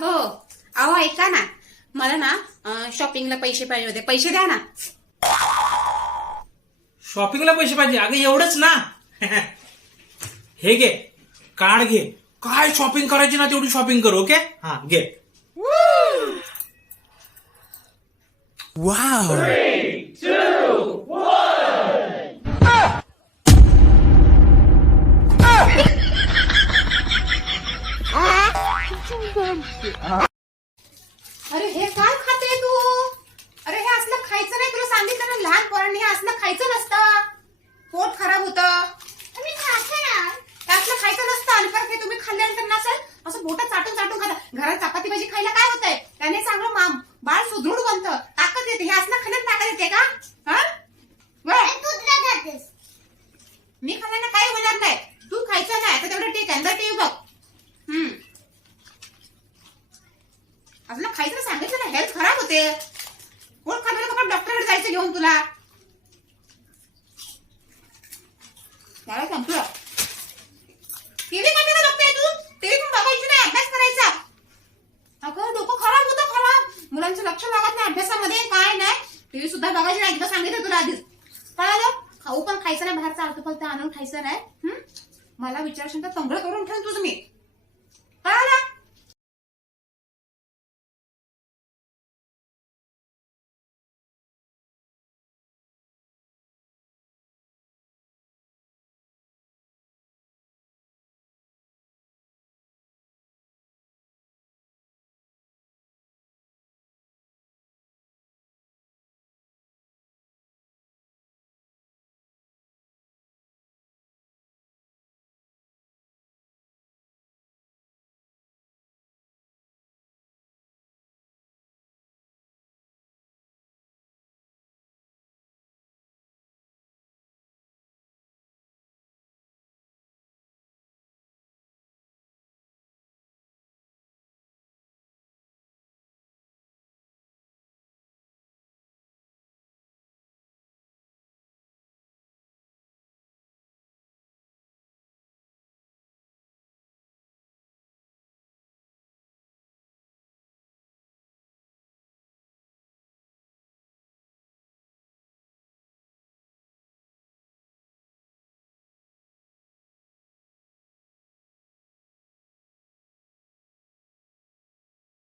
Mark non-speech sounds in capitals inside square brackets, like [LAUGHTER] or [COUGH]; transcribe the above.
हो अहो ऐका ना. मला ना शॉपिंगला पैसे पाहिजे होते. पैसे द्या ना. शॉपिंगला पैसे पाहिजे. अगं एवढंच ना. [LAUGHS] हे घे. कार्ड घे. काय शॉपिंग करायची ना तेवढी शॉपिंग कर ओके हा घे. वाव अरे हे काय खाते तू? अरे हे असलं खायचं नाही तुला सांगितलं ना लहान पोरांनी हे असलं खायचं नसतं. पोट खराब होतं. मी खाते असलं खायचं नसतं आणि परत हे तुम्ही खाल्ल्यानंतर ना असं असं बोटं चाटून चाटून खाता. घरात चपाती भाजी खायला काय होतंय? त्याने चांगलं माम बाळ सुदृढ बनतं. ताकद येते हे असलं खाल्ल्याने ताकद येते का? हा? मी खाल्ल्यानं काही होणार नाही. तू खायचं नाही आता तेवढं टे त्यांचा टीव्ही बघ हम्म असलं खायचं सांगितलं ना हेल्थ कोण खाल्लं का पण डॉक्टरकडे जायचं घेऊन तुला? त्याला संपलं टीव्ही कशाला बघते तू टीव्ही पण बघायची नाही अभ्यास करायचा. अगं डोकं खराब होतं खराब. मुलांचं लक्ष लागत नाही अभ्यासामध्ये काय नाही. टीव्ही सुद्धा बघायची नाही एकदा सांगितलं तुला आधीच. कळालं खाऊ पण खायचं नाही बाहेरचा आलतं फक्त आणून खायचं नाही. हं? मला विचारशील तर तंगड करून ठेवून तुझं मी.